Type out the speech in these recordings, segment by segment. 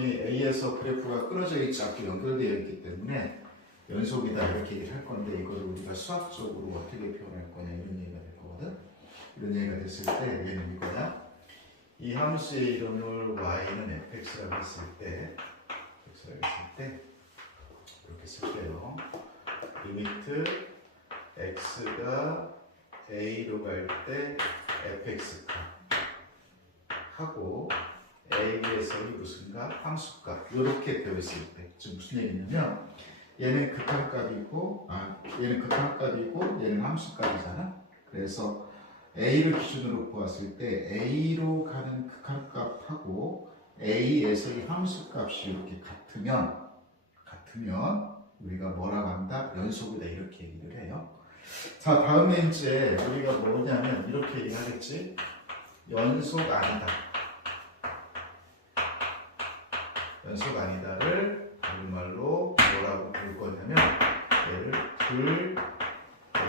A에서 그래프가 끊어져 있지 않게 연결되어 있기 때문에 연속이다 이렇게 얘기를 할 건데 이거를 우리가 수학적으로 어떻게 표현할 거냐 이런 얘기가 될 거거든. 이런 얘기가 됐을 때 얘는 이거야. 이 함수의 이름을 y는 fx라고 했을 때 이렇게 쓸게요. 리미트 x가 a로 갈 때 fx값 하고 a에서의 무슨 값? 함수값 이렇게 되어 있을 때 지금 무슨 얘기냐면 얘는 극한값이고 얘는 극한값이고 얘는 함수값이잖아. 그래서 a를 기준으로 보았을 때 a로 가는 극한값하고 a에서의 함수값이 이렇게 같으면 우리가 뭐라고 한다? 연속이다 이렇게 얘기를 해요. 자, 다음에 이제 우리가 뭐냐면 이렇게 얘기하겠지. 연속 아니다. 연속 아니다를 다른 말로 뭐라고 부를 거냐면 얘를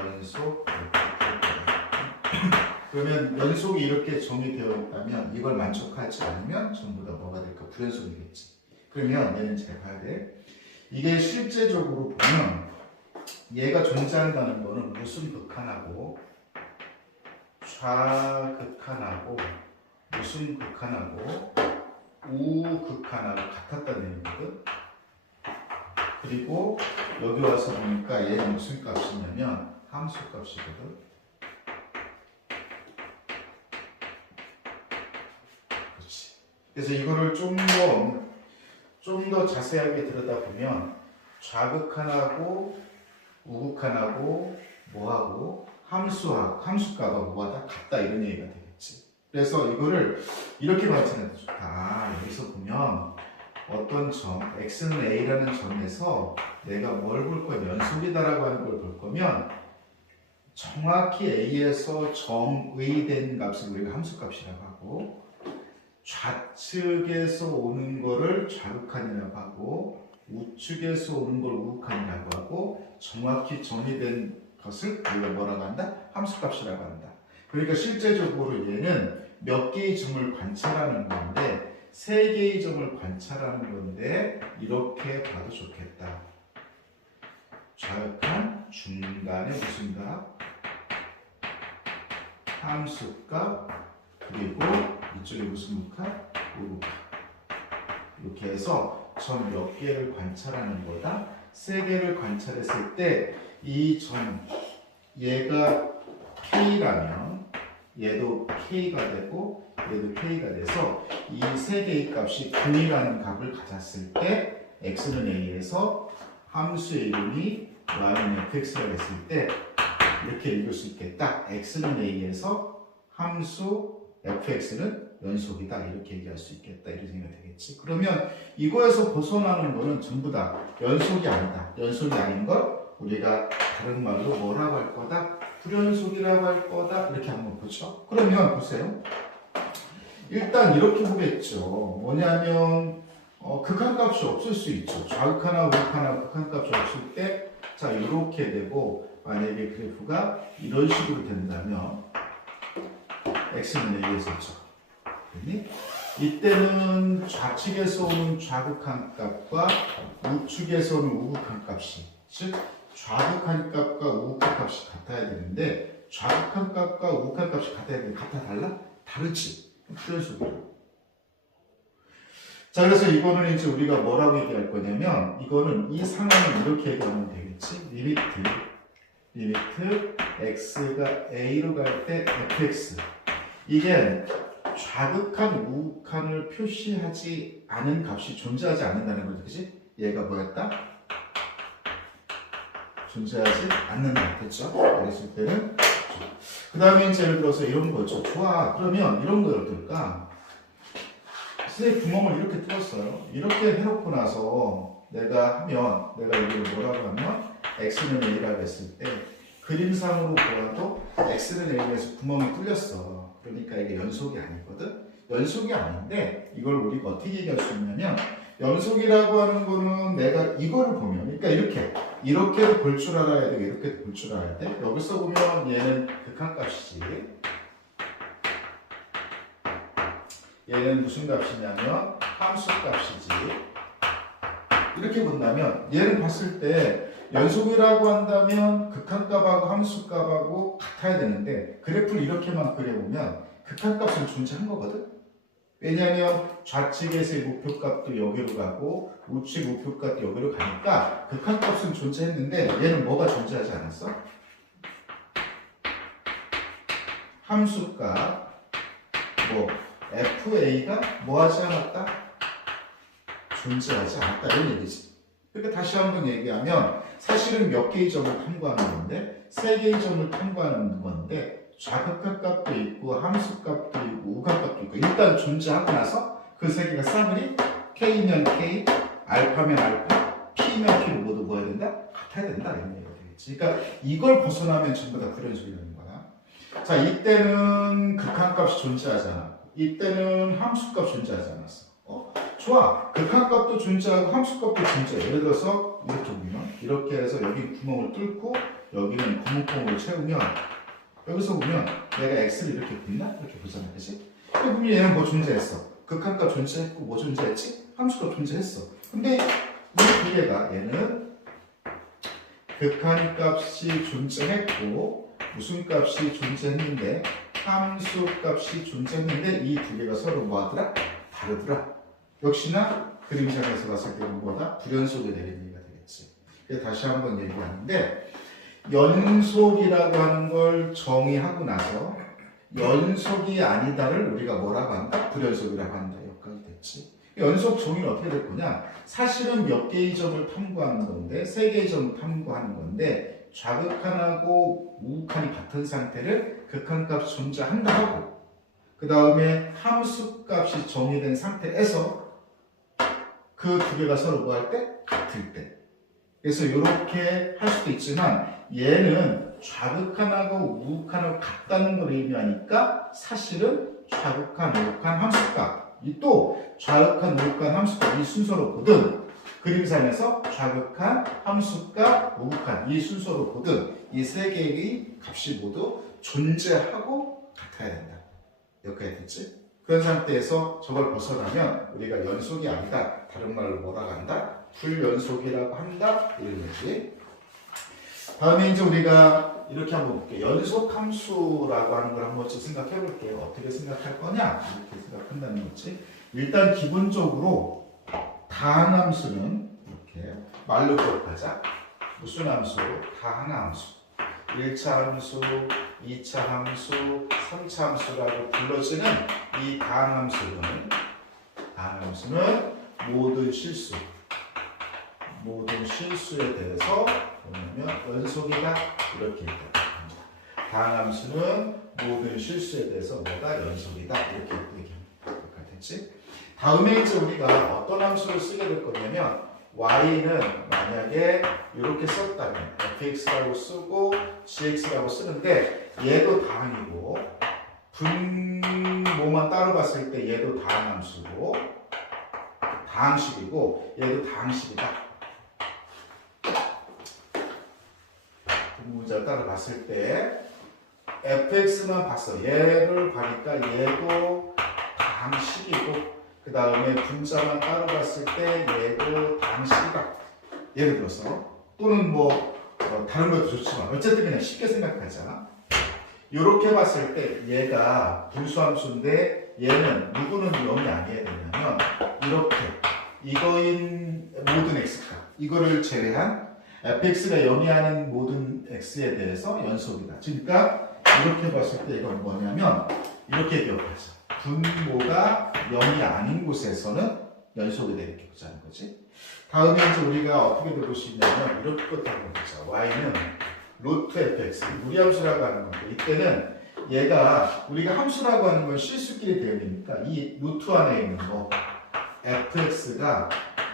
불연속 이렇게 부를 거다. 그러면 연속이 이렇게 정의되어 있다면 이걸 만족하지 않으면 전부 다 뭐가 될까? 불연속이겠지. 그러면 얘는 잘 봐야 돼. 이게 실제적으로 보면 얘가 존재한다는 거는 무슨 극한하고 좌극한하고 무슨 극한하고 우극한하고 같았다는 얘기거든. 그리고 여기 와서 보니까 얘는 무슨 값이냐면 함수 값이거든. 그렇지. 그래서 이거를 좀 더 자세하게 들여다보면 좌극한하고 우극한하고 뭐하고 함수값하고 뭐가 다 같다 이런 얘기가 되겠지. 그래서 이거를 이렇게 관찰해도 좋다. 여기서 보면 어떤 점 x는 a라는 점에서 내가 뭘 볼 거면 연속이다라고 하는 걸 볼 거면 정확히 a에서 정의된 값을 우리가 함수값이라고 하고 좌측에서 오는 거를 좌극한이라고 하고 우측에서 오는 걸 우극한이라고 하고 정확히 정의된 것을 우리가 뭐라고 한다? 함수값이라고 한다. 그러니까 실제적으로 얘는 몇 개의 점을 관찰하는 건데 3개의 점을 관찰하는 건데 이렇게 봐도 좋겠다. 좌극한 중간에 무슨 값? 함수값 그리고 이쪽에 무슨 값? 우극값. 이렇게 해서 점 몇 개를 관찰하는 거다. 3개를 관찰했을 때 이 점 얘가 K라면 얘도 K가 되고 얘도 K가 돼서 이 3개의 값이 근이라는 값을 가졌을 때 X는 A에서 함수의 이름이 Y는 fx라고 했을 때 이렇게 읽을 수 있겠다. X는 A에서 함수 fx는 연속이다 이렇게 얘기할 수 있겠다 이런 생각이 되겠지. 그러면 이거에서 벗어나는 거는 전부 다 연속이 아니다. 연속이 아닌 걸 우리가 다른 말로 뭐라고 할 거다? 불연속이라고 할 거다 이렇게 한번 보죠. 그러면 보세요. 일단 이렇게 보겠죠. 뭐냐면 극한값이 없을 수 있죠. 좌극하나 우극하나 극한값이 없을 때 자 이렇게 되고 만약에 그래프가 이런 식으로 된다면 x는 a에서 있죠. 이때는 좌측에서 오는 좌극한 값과 우측에서 오는 우극한 값이 즉 좌극한 값과 우극한 값이 같아야 되는데 좌극한 값과 우극한 값이 같아야 되는데 같아 달라? 다르지. 불연속이죠. 자 그래서 이거는 이제 우리가 뭐라고 얘기할 거냐면 이거는 이 상황을 이렇게 얘기하면 되겠지. 리미트 x가 a로 갈 때 fx 이게 좌극한 우극한을 표시하지 않은 값이 존재하지 않는다는 거죠. 그치? 얘가 뭐였다? 존재하지 않는다. 됐죠? 그랬을 때는 그 다음에 이제 예를 들어서 이런 거죠. 좋아. 그러면 이런 거 어떨까? 선생님 구멍을 이렇게 뚫었어요. 이렇게 해놓고 나서 내가 이걸 뭐라고 하면 x는 a라고 했을 때 그림상으로 보아도 x는 a에서 구멍이 뚫렸어. 그러니까 이게 연속이 아니거든. 연속이 아닌데 이걸 우리가 어떻게 얘기할 수 있냐면 연속이라고 하는 거는 내가 이거를 보면 그러니까 이렇게도 볼 줄 알아야 되고 이렇게도 볼 줄 알아야 돼. 여기서 보면 얘는 극한값이지. 얘는 무슨 값이냐면 함수값이지. 이렇게 본다면 얘는 봤을 때 연속이라고 한다면 극한값하고 함수값하고 같아야 되는데 그래프를 이렇게만 그려보면 극한값은 존재한 거거든. 왜냐하면 좌측에서의 목표값도 여기로 가고 우측 목표값도 여기로 가니까 극한값은 존재했는데 얘는 뭐가 존재하지 않았어? 함수값 뭐 FA가 뭐하지 않았다? 존재하지 않았다 이런 얘기지. 그러니까 다시 한번 얘기하면 사실은 몇 개의 점을 탐구하는 건데 세 개의 점을 탐구하는 건데 좌극한값도 있고 함수값도 있고 우각값도 있고 일단 존재하고 나서 그 세 개가 쌍으리 K면 K, 알파면 알파, P면 P로 모두 뭐 해야 된다? 같아야 된다 이런 얘기가 되겠지. 그러니까 이걸 벗어나면 전부 다 불연속이라는 거야. 자, 이때는 극한값이 존재하지 않았고 이때는 함수값 존재하지 않았어. 좋아. 극한값도 존재하고 함수값도 존재해. 예를 들어서 이렇게 보면 이렇게 해서 여기 구멍을 뚫고 여기는 구멍통으로 채우면 여기서 보면 내가 x를 이렇게 붓나? 이렇게 보잖아. 그치? 그러면 얘는 뭐 존재했어? 극한값 존재했고 뭐 존재했지? 함수값 존재했어. 근데 이 두 개가 얘는 극한값이 존재했고 무슨 값이 존재했는데 함수값이 존재했는데 이 두 개가 서로 뭐 하더라? 다르더라. 역시나 그림상에서 봤을 때는 뭐다? 불연속이 되는 얘기가 되겠지. 그래서 다시 한번 얘기하는데 연속이라고 하는 걸 정의하고 나서 연속이 아니다를 우리가 뭐라고 한다? 불연속이라고 한다. 여기까지 됐지. 연속 정의는 어떻게 될 거냐? 사실은 몇 개의 점을 탐구하는 건데 세 개의 점을 탐구하는 건데 좌극한하고 우극한이 같은 상태를 극한값이 존재한다 하고 그 다음에 함수값이 정의된 상태에서 그 두 개가 서로 뭐 할 때? 같을 때. 그래서 이렇게 할 수도 있지만 얘는 좌극한하고 우극한하고 같다는 걸 의미하니까 사실은 좌극한, 우극한, 함수값 이 또 좌극한, 우극한, 함수값 이 순서로 보든 그림상에서 좌극한, 함수값, 우극한 이 순서로 보든 이 세 개의 값이 모두 존재하고 같아야 된다. 여기까지 됐지? 그런 상태에서 저걸 벗어나면 우리가 연속이 아니다. 다른 말로 뭐라고 한다? 불연속이라고 한다. 이런 거지. 다음에 이제 우리가 이렇게 한번 볼게요. 연속함수라고 하는 걸 한 번씩 생각해 볼게요. 어떻게 생각할 거냐? 이렇게 생각한다는 거지. 일단 기본적으로 다항함수는 이렇게 말로 기억하자. 무슨 함수? 다항함수. 1차 함수, 2차 함수, 3차 함수라고 불러지는 이 다항함수는 모든 실수에 대해서 보면 연속이다 이렇게 얘기합니다. 다항함수는 모든 실수에 대해서 뭐다 연속이다 이렇게 얘기합니다. 됐지? 다음에 이제 우리가 어떤 함수를 쓰게 될 거냐면 y는 만약에 이렇게 썼다면 fx라고 쓰고 gx라고 쓰는데 얘도 다항이고 분모만 따로 봤을 때 얘도 다항함수고 다항식이고 얘도 다항식이다. 분모문자를 따로 봤을 때 fx만 봤어. 얘를 봐니까 얘도 다항식이고 그 다음에 분자만 따로 봤을 때 얘도 다항식이다. 예를 들어서 또는 뭐 다른 것도 좋지만 어쨌든 그냥 쉽게 생각하자. 이렇게 봤을 때 얘가 분수함수인데 얘는 누구는 0이 아니어야 되냐면 이렇게 이거인 모든 x값 이거를 제외한 fx가 0이 아닌 모든 x에 대해서 연속이다. 그러니까 이렇게 봤을 때 이건 뭐냐면 이렇게 기억하자. 분모가 0이 아닌 곳에서는 연속이 되게 이렇게 보자는 거지. 다음에 이제 우리가 어떻게 볼 수 있냐면 이렇게 한번 보자. y는 루트 fx 무리함수라고 하는 건데 이때는 얘가 우리가 함수라고 하는 건 실수끼리 되어야 되니까 이 루트 안에 있는 거 fx가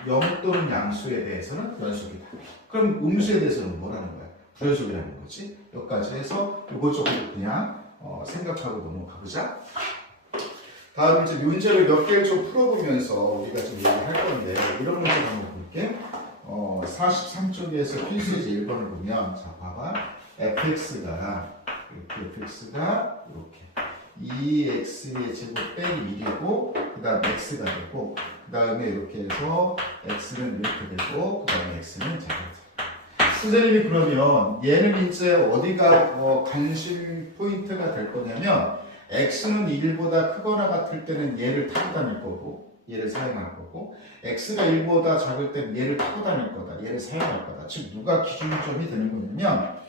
0 또는 양수에 대해서는 연속이다. 그럼 음수에 대해서는 뭐라는 거야? 불연속이라는 거지. 여기까지 해서 이거 조금 그냥 생각하고 넘어가보자. 다음 이제 문제를 몇 개를 좀 풀어보면서 우리가 좀 얘기할 건데 이런 문제 한번 볼게. 43쪽에서 필수지 1번을 보면 자 봐봐. fx가 이렇게 2x의 제곱 빼기 1이고 그 다음 x가 되고 그 다음에 이렇게 해서 x는 이렇게 되고 그 다음에 x는 제곱. 선생님이 그러면 얘는 이제 어디가 관심 포인트가 될 거냐면 x는 1보다 크거나 같을 때는 얘를 타고 다닐 거고 얘를 사용할 거고 x가 1보다 작을 때는 얘를 타고 다닐 거다. 얘를 사용할 거다. 즉 누가 기준점이 되는 거냐면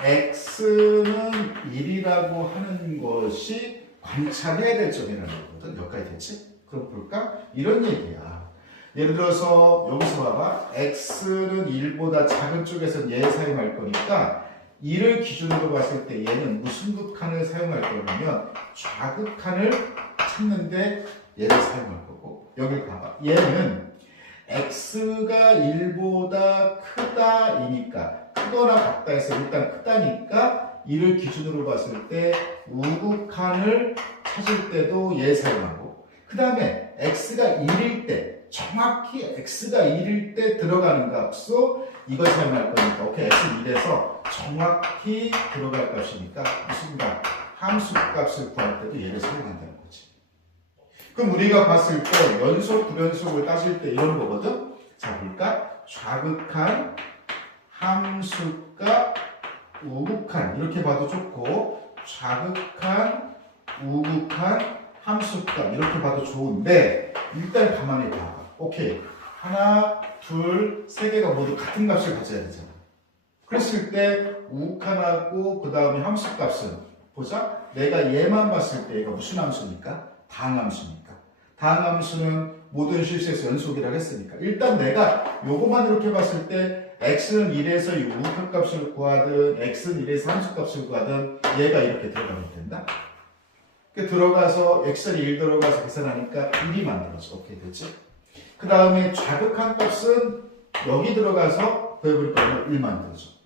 x는 1이라고 하는 것이 관찰해야 될 점이라는 거거든. 여기까지 됐지? 그럼 볼까? 이런 얘기야. 예를 들어서 여기서 봐봐. x는 1보다 작은 쪽에서 얘 사용할 거니까 1을 기준으로 봤을 때 얘는 무슨 극한을 사용할 거냐면 좌극한을 찾는데 얘를 사용할 거고 여기 봐봐. 얘는 x가 1보다 크다이니까 크거나 같다 해서 일단 크다니까 1을 기준으로 봤을 때 우극한을 찾을 때도 얘 사용하고 그 다음에 x가 1일 때 정확히 x가 1일 때 들어가는 값으로 이걸 사용할 거니까 오케이 x는 1에서 정확히 들어갈 값이니까 무슨 값? 함수 값을 구할 때도 얘를 사용한다는 거지. 그럼 우리가 봤을 때 연속 불연속을 따질 때 이런 거거든. 자 볼까? 좌극한, 함수값, 우극한 이렇게 봐도 좋고 좌극한, 우극한, 함수값 이렇게 봐도 좋은데 일단 가만히 봐. 오케이. 하나, 둘, 세 개가 모두 같은 값을 가져야 되잖아. 그랬을 때 우극한하고 그 다음에 함수값은 보자. 내가 얘만 봤을 때 얘가 무슨 함수입니까? 다항함수니까. 다항함수는 모든 실수에서 연속이라고 했으니까. 일단 내가 요거만 이렇게 봤을 때 x는 1에서 이 우극한 값을 구하든 x는 1에서 함수값을 구하든 얘가 이렇게 들어가면 된다. 들어가서 x는 1 들어가서 계산하니까 1이 만들어져. 오케이 됐지? 그 다음에 좌극한 값은 여기 들어가서 구해보니까 1 만들어져.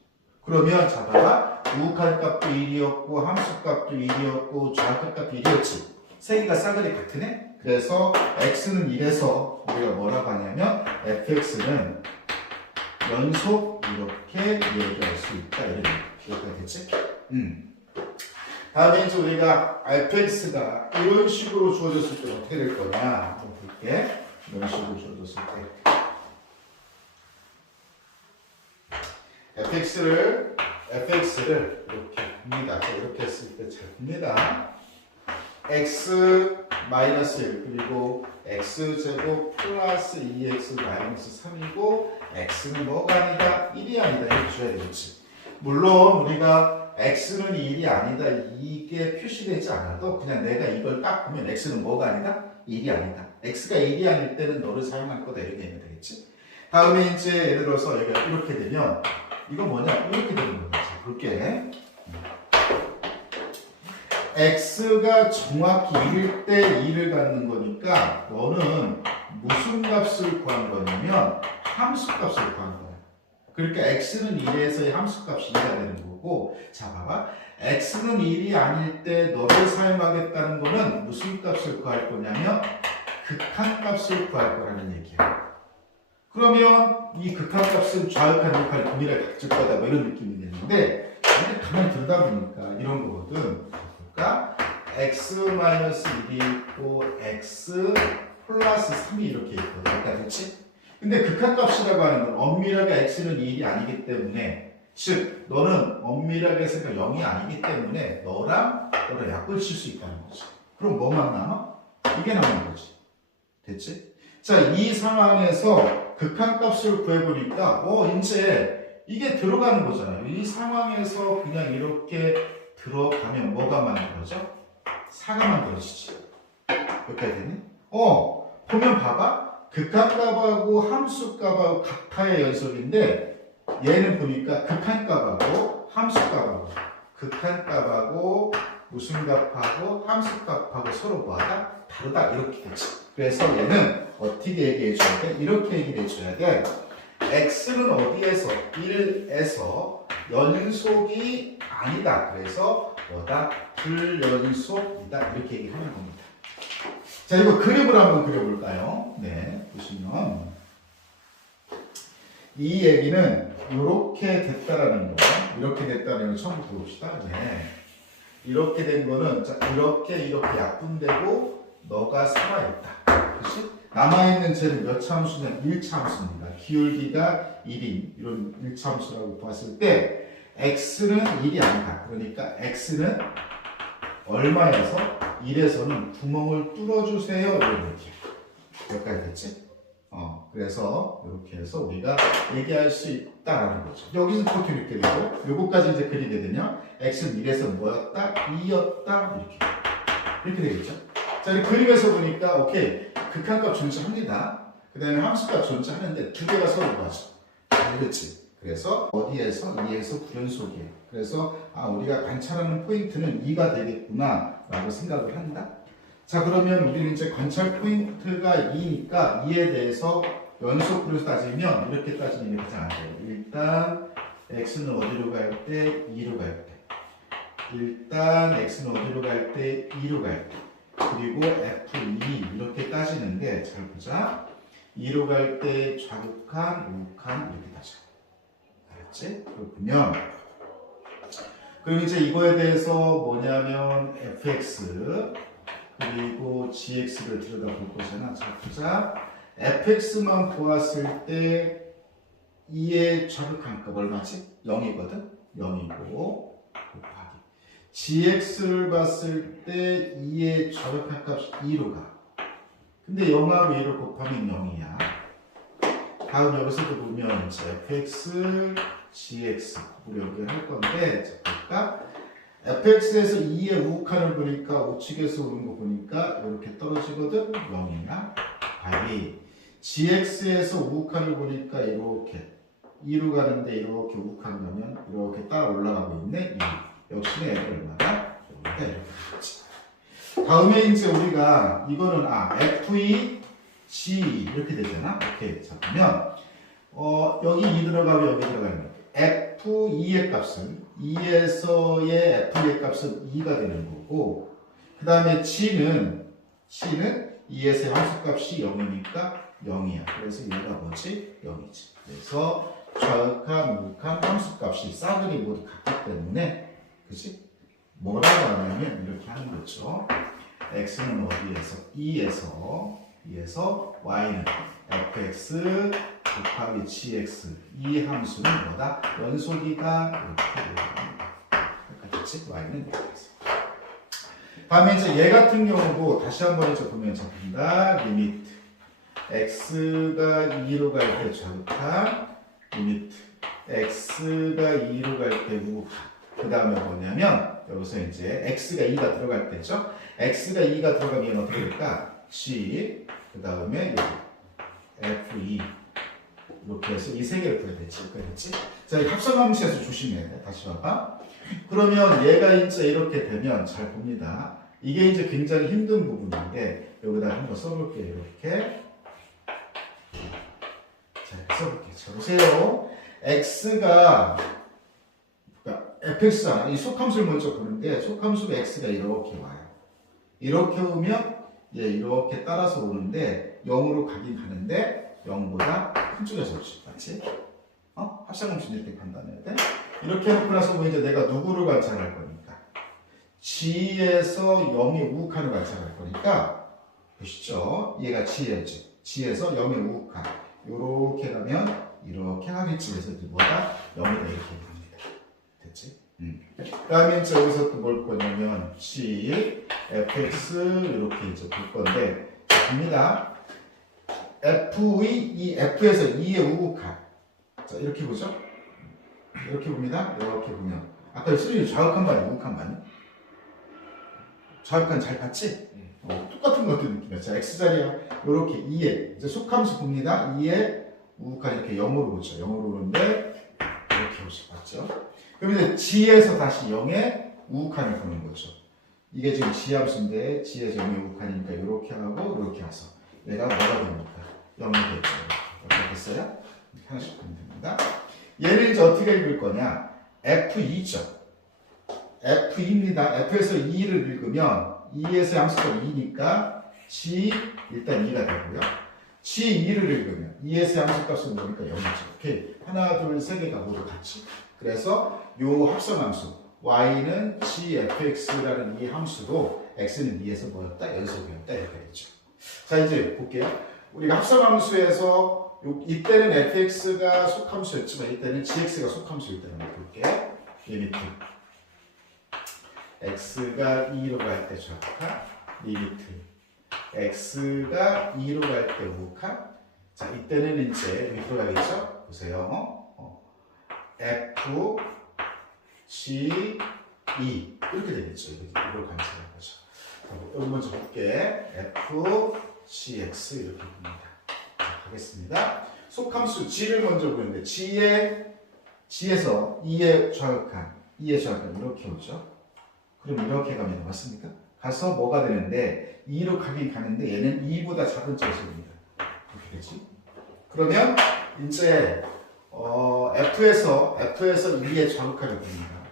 그러면 자 봐봐. 우극한 값도 1이었고 함수 값도 1이었고 좌극 값도 1이었지. 세 개가 싸그리 같으네? 그래서 x는 1에서 우리가 뭐라고 하냐면 fx는 연속 이렇게 얘기할 수 있다. 이렇게 됐지? 다음에 이제 우리가 fx가 이런 식으로 주어졌을 때 어떻게 될 거냐 한번 볼게. 이런 식으로 주어졌을 때 fx를 이렇게 봅니다. 이렇게 했을 때 잘 봅니다. x-1 그리고 x제곱 플러스 2x 마이너스 3이고 x는 뭐가 아니다? 1이 아니다. 이렇게 줘야 되겠지. 물론 우리가 x는 1이 아니다 이게 표시되지 않아도 그냥 내가 이걸 딱 보면 x는 뭐가 아니다? 1이 아니다. x가 1이 아닐 때는 너를 사용할 거다 이렇게 하면 되겠지. 다음에 이제 예를 들어서 여기가 이렇게 되면 이거 뭐냐? 이렇게 되는 거죠. 자, 볼게. x가 정확히 1일 때 2를 갖는 거니까 너는 무슨 값을 구한 거냐면 함수 값을 구한 거야. 그러니까 x는 1에서의 함수 값이 2가 되는 거고 자 봐봐. x는 1이 아닐 때 너를 사용하겠다는 거는 무슨 값을 구할 거냐면 극한 값을 구할 거라는 얘기야. 그러면 이 극한 값은 좌극한 역할 동일하게 갖출 거다 뭐 이런 느낌이 되는데 근데 가만히 들다 보니까 이런 거거든. 볼까? x-1이 있고 x 플러스 3이 이렇게 있거든. 그렇지? 근데 극한값이라고 하는 건 엄밀하게 x는 1이 아니기 때문에 즉 너는 엄밀하게 생각 0이 아니기 때문에 너랑 약분을 칠 수 있다는 거지. 그럼 뭐만 남아? 이게 남은 거지. 됐지? 자, 이 상황에서 극한값을 구해보니까 이제 이게 들어가는 거잖아요. 이 상황에서 그냥 이렇게 들어가면 뭐가 만들어져? 4가 만들어지지. 여기까지 되니? 보면 봐봐. 극한값하고 함수값하고 같아의 연속인데 얘는 보니까 극한값하고 함수값하고 극한값하고 무슨 값하고 함수값하고 서로 뭐하다? 다르다 이렇게 되지. 그래서 얘는 어떻게 얘기해 줘야 돼? 이렇게 얘기해 줘야 돼. x는 어디에서? 1에서 연속이 아니다. 그래서 뭐다? 불연속이다. 이렇게 얘기하는 겁니다. 자, 이거 그림을 한번 그려볼까요? 네, 보시면 이 얘기는 이렇게 됐다라는 거, 이렇게 됐다는 걸 처음부터 봅시다. 네. 이렇게 된 거는 자, 이렇게 약분되고 너가 살아있다. 그렇지? 남아있는 쟤는 몇 차 함수냐면 1차 함수입니다. 기울기가 1인 이런 1차 함수라고 봤을 때 x는 1이 아니다. 그러니까 x는 얼마에서 1에서는 구멍을 뚫어주세요. 이런 얘기야. 여기까지 됐지? 그래서 이렇게 해서 우리가 얘기할 수 있다라는 거죠. 여기서 또 이렇게 되고 요거까지 이제 그리게 되면 x는 1에서 뭐였다? 2였다. 이렇게 되겠죠. 자, 이렇게 그림에서 보니까 오케이 극한값 존재합니다. 그 다음에 함수값 존재하는데 두 개가 서로 맞아. 그렇지. 그래서 어디에서 2에서 구연속이에요. 그래서 우리가 관찰하는 포인트는 2가 되겠구나 라고 생각을 한다. 자, 그러면 우리는 이제 관찰 포인트가 2니까 2에 대해서 연속으로 따지면 이렇게 따지는 게 가장 안 돼요. 일단 x는 어디로 갈 때? 2로 갈 때. 일단 x는 어디로 갈 때? 2로 갈 때. 그리고 f2 이렇게 따지는데 잘 보자. 2로 갈 때 좌극한, 우극한 이렇게 따져. 알았지? 그렇군요. 그리고 이제 이거에 대해서 뭐냐면 fx 그리고 gx를 들여다볼 거잖아. 자, 보자. fx만 보았을 때 2의 좌극한값 얼마지? 0이거든? 0이고 곱하기 gx를 봤을 때 2의 좌극한값이 2로 가. 근데 0하고 2를 곱하면 0이야. 다음 여기서도 보면 fx, gx 우리 여기 할 건데 자, 볼까? fx에서 2의 우극한을 보니까 우측에서 오는 거 보니까 이렇게 떨어지거든? 0이야. 곱하기 gx에서 우극한을 보니까 이렇게 2로 가는데 이렇게 우극한 가면 이렇게 따라 올라가고 있네. 2. 역시 얘가 얼마다? 여기다 이렇게 되지. 다음에 이제 우리가 이거는 f2 g 이렇게 되잖아. 오케이. 자, 그러면 여기 2 들어가고 여기 들어가는 거. f2의 값은 2에서의 f2의 값은 2가 되는 거고 그 다음에 g는 2에서의 함수값이 0이니까 0이야. 그래서 얘가 뭐지? 0이지. 그래서 좌극한, 우극한 함수값이 싸그리 모두 같기 때문에 그치? 뭐라고 하냐면 이렇게 하는 거죠. x는 어디에서? 2에서 y는 fx 곱하기 gx 이 함수는 뭐다? 연속이다. 이렇게 얘기합니다. 그렇지? y는 여기에서. 다음에 이제 얘 같은 경우도 다시 한번 이제 보면 잡힌다. 리미트 x가 2로 갈 때 좌극한 리미트 x가 2로 갈 때 우극한. 그 다음에 뭐냐면 여기서 이제 x가 2가 들어갈 때죠. x가 2가 들어가면 어떻게 될까? g 그 다음에 f2 이렇게 해서 이 세 개를 풀어야 되지. 그렇지? 자, 합성함수에서 조심해야 돼. 다시 봐봐. 그러면 얘가 이제 이렇게 되면 잘 봅니다. 이게 이제 굉장히 힘든 부분인데 여기다 한번 써볼게요. 이렇게. 자, 이렇게 써볼게요. 자, 보세요. x가 fx잖아. 이 속함수를 먼저 보는데 속함수가 x가 이렇게 와요. 이렇게 오면 얘 이렇게 따라서 오는데 0으로 가긴 가는데 0보다 큰 쪽에서 올 수 있다. 맞지? 합성함수 이렇게 판단해야 돼. 이렇게 해놓고 나서 뭐 이제 내가 누구를 관찰할 거니까 g에서 0의 우극한을 관찰할 거니까 보시죠. 얘가 g에서 0의 우극한 요렇게 가면 이렇게 하겠지. 그래서 뭐다? 0이다 이렇게 합니다. 됐지? 그 다음에 이제 여기서 또 뭘 거냐면 g, fx 이렇게 이제 볼 건데 봅니다. 이 f에서 2의 우극한 자 이렇게 보죠. 이렇게 봅니다. 이렇게 보면 아까 수준이 좌극한 반이 우극한 반이 좌극한 잘 봤지? 똑같은 것도 느낌이야. 자 x자리야 이렇게 2의 이제 속함수 봅니다. 2의 우극한 이렇게 0으로 보죠. 0으로 보는데 이렇게 오시 맞죠? 그럼 이제 g에서 다시 0의 우극한을 보는 거죠. 이게 지금 g함수인데 g에서 0의 우극한이니까 이렇게 하고 이렇게 해서 얘가 뭐가 됩니까? 0이 되죠. 이렇게 됐어요? 이렇게 하나씩 보면 됩니다. 얘를 이제 어떻게 읽을 거냐? f2죠. f2입니다. f에서 2를 읽으면 2에서 함수가 2니까 g 일단 2가 되고요. g2를 읽으면 2에서 함수값은 뭐니까 0이죠. 오케이. 하나, 둘, 세 개가 모두 같이. 그래서 요 합성함수 y는 gfx라는 이 함수도 x는 2에서 뭐였다? 연속이었다. 이렇게 되죠. 자, 이제 볼게요. 우리가 합성함수에서 이때는 fx가 속함수였지만 이때는 gx가 속함수일 때는 볼게. 리미트 x가 2로 갈 때 좌극한 리미트 x가 2로 갈 때 우극한. 자, 이때는 이제 여기 들어가겠죠? 보세요. f g e 이렇게 되겠죠. 이걸 관찰하는 거죠. 여기 먼저 볼게. f g x 이렇게 봅니다. 자, 가겠습니다. 속함수 g를 먼저 보는데 g에서 2의 좌극한 이렇게 오죠. 그럼 이렇게 가면 맞습니까? 가서 뭐가 되는데 2로 가긴 가는데 얘는 2보다 작은 쪽에서 옵니다. 이렇게 되지? 그러면 이제 F에서 2의 좌극한을 봅니다.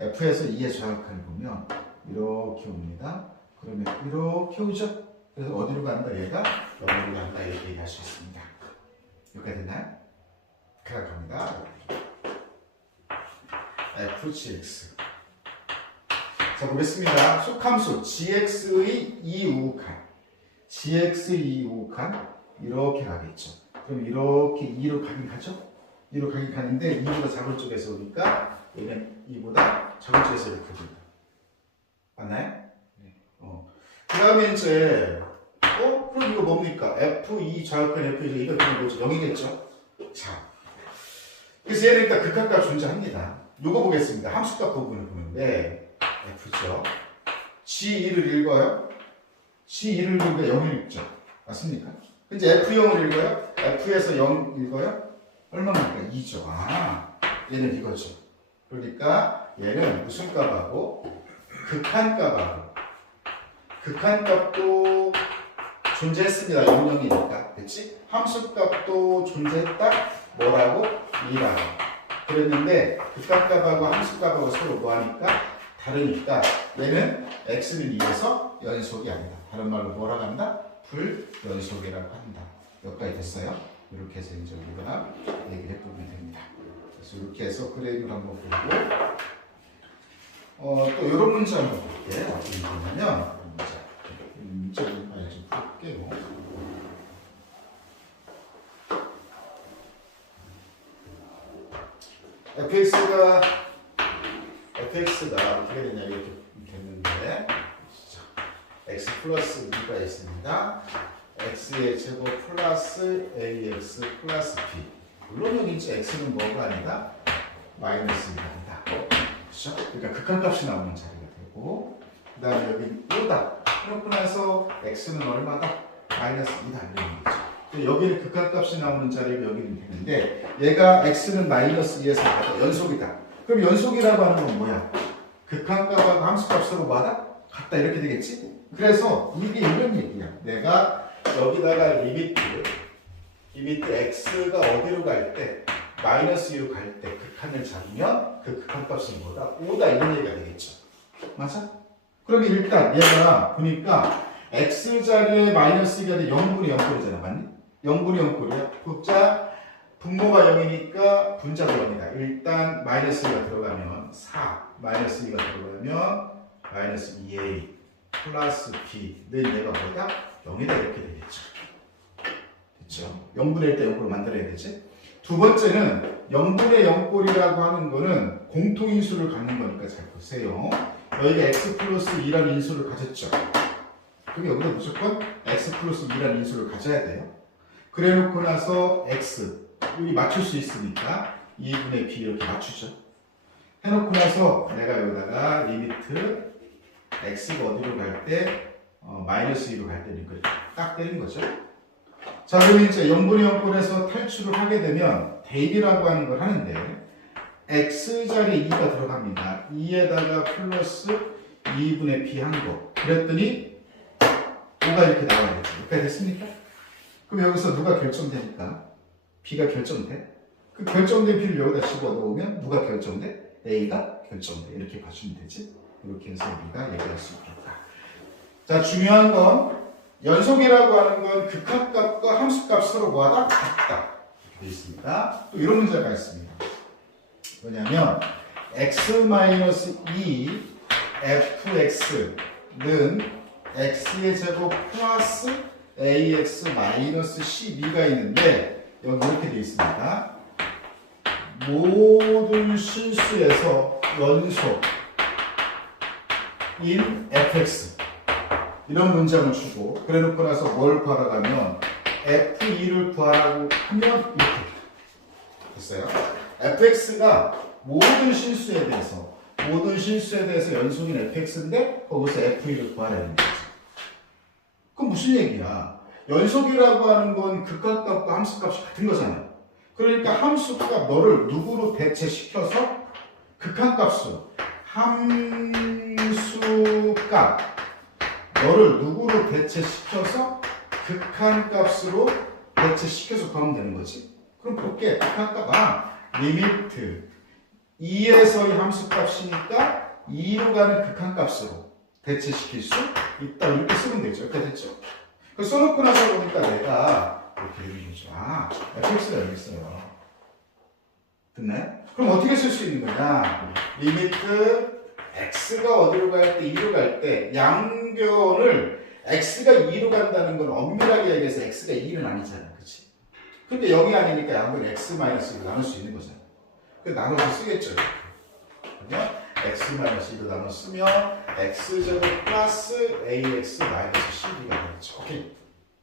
F에서 2의 좌극한을 보면 이렇게 옵니다. 그러면 이렇게 오죠? 그래서 어디로 간다? 얘가 여기로 간다. 이렇게 얘기할 수 있습니다. 여기까지 됐나요? 갑니다. FGX. 자, 보겠습니다. 속함수 gx의 2우극한 이렇게 가겠죠. 그럼 이렇게 2로 가긴 가죠? 2로 가긴 가는데 2보다 작은 쪽에서 오니까 얘는 2보다 작은 쪽에서 이렇게 옵니다. 맞나요? 네. 그 다음에 이제 그럼 이거 뭡니까? F2 좌극한 F2 이거 그냥 뭐죠? 0이겠죠? 자, 그래서 얘는 일단 극한값 존재합니다. 요거 보겠습니다. 함수값 부분을 보는데 F죠. G2를 읽어요. G2를 읽으니까 0을 읽죠. 맞습니까? 이제 F0을 읽어요. F에서 0 읽어요. 얼마입니까? 2죠. 얘는 이거죠. 그러니까 얘는 무슨 값하고 극한값도 존재했습니다. 0이니까. 그치? 함수값도 존재했다. 뭐라고? 2라고. 그랬는데 극한값하고 함수값하고 서로 뭐하니까? 다르니까 얘는 x는 2에서 연속이 아니다. 다른 말로 뭐라고 한다? 불연속이라고 한다. 여기까지 됐어요. 이렇게 해서 이제 우리가 얘기를 해보면 됩니다. 그래서 이렇게 해서 그래프를 한번 보고 또 이런 문제 한번 볼게요. 어떤 문제냐면 문제를 빨리 좀 풀게요. fx가 어떻게 되냐 이렇게 됐는데 x 플러스 2가 있습니다. x의 제곱 플러스 ax 플러스 b. 물론 여기 이제 x는 뭐가 아니다? 마이너스 2가 아니다. 그렇죠? 그러니까 극한값이 나오는 자리가 되고 그 다음에 여기 5다. 그렇고 나서 x는 얼마다? 마이너스 2다. 이런 거죠. 여기는 극한값이 나오는 자리가 여기는 되는데 얘가 x는 마이너스 2에서 연속이다. 그럼 연속이라고 하는 건 뭐야? 극한값하고 함수값 서로 뭐하다? 같다 이렇게 되겠지? 그래서 이게 이런 얘기야. 내가 여기다가 리미트 x가 어디로 갈 때? 마이너스 2로 갈 때 극한을 잡으면 그 극한값은 뭐다? 5다 이런 얘기가 되겠죠. 맞아? 그러면 일단 얘가 보니까 x 자리에 마이너스 2가 돼 0분의 0꼴이잖아. 맞니? 0분의 0꼴이야. 국자 분모가 0이니까 분자도 0이다. 일단 마이너스 2가 들어가면 4, 마이너스 2가 들어가면 마이너스 2a 플러스 b는 얘가 뭐다? 0이다 이렇게 되겠죠. 됐죠? 0분의 1대 0으로 만들어야 되지. 두 번째는 0분의 0꼴이라고 하는 거는 공통인수를 갖는 거니까 잘 보세요. 여기가 x 플러스 2라는 인수를 가졌죠. 그럼 여기다 무조건 x 플러스 2라는 인수를 가져야 돼요. 그래 놓고 나서 x 여기 맞출 수 있으니까 2분의 b 이렇게 맞추죠. 해놓고 나서 내가 여기다가 리미트 x가 어디로 갈 때 마이너스 2로 갈 때니까 딱 때린 거죠. 자, 그럼 이제 0분의 0꼴에서 탈출을 하게 되면 대입이라고 하는 걸 하는데 x 자리에 2가 들어갑니다. 2에다가 플러스 2분의 b 한 거. 그랬더니 5가 이렇게 나와야겠죠. 이렇게 됐습니까? 그럼 여기서 누가 결정되니까? b가 결정돼. 그 결정된 b를 여기다 집어넣으면 누가 결정돼? a가 결정돼. 이렇게 봐주면 되지. 이렇게 해서 우리가 얘기할 수 있겠다. 자, 중요한 건 연속이라고 하는 건 극한값과 함수값 서로 뭐하다? 같다. 이렇게 되어 있습니다. 또 이런 문제가 있습니다. 뭐냐면 x-2 fx는 x의 제곱 플러스 ax 마이너스 12가 있는데 여기 이렇게 되어 있습니다. 모든 실수에서 연속인 fx 이런 문장을 주고 그래 놓고 나서 뭘 구하러 가면 f2를 구하라고 하면 이렇게 됐어요. fx가 모든 실수에 대해서 연속인 fx인데 거기서 f2를 구하라는 거지. 그럼 무슨 얘기야? 연속이라고 하는 건 극한값과 함수값이 같은 거잖아요. 그러니까 함수값 너를 누구로 대체시켜서 극한값으로 함수값 너를 누구로 대체시켜서 극한값으로 대체시켜서 구하면 되는 거지. 그럼 볼게. 극한값 리미트 2에서의 함수값이니까 2로 가는 극한값으로 대체시킬 수 있다. 이렇게 쓰면 되죠. 이렇게 됐죠. 그 써놓고 나서 보니까 내가 이렇게 되는 거죠. 아, fx가 여기 있어요. 됐나요? 그럼 어떻게 쓸 수 있는 거냐? 리미트 x가 어디로 갈 때 2로 갈 때 양변을 x가 2로 간다는 건 엄밀하게 얘기해서 x가 2는 아니잖아. 그치? 근데 여기 아니니까 양변 x-2로 나눌 수 있는 거잖아. 그 나눠서 쓰겠죠. 그러면 x-2로 나눠 쓰면 x제곱 플러스 ax 마이너스 12가 되겠죠. 오케이.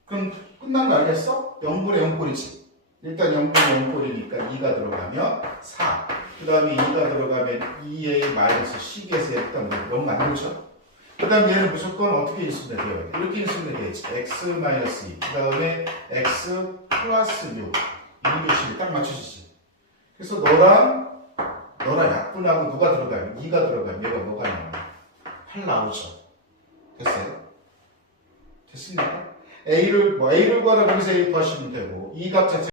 그럼 끝난 거 알겠어? 0분의 0꼴이지. 일단 0분의 0꼴이니까 2가 들어가면 4. 그 다음에 2가 들어가면 2a 마이너스 12에서 일단 너무 안 나오죠? 그 다음 얘는 무조건 어떻게 읽으면 돼요? 이렇게 읽으면 되지. x 마이너스 2. 그 다음에 x 플러스 6. 이런 식이 딱 맞춰지지. 그래서 너랑 약분하고 누가 들어가요? 2가 들어가면 얘가 뭐가 나와요? 8 나오죠. 됐어요? 됐습니까? A를 구하라 거기서 A 구하시면 되고 2값 자체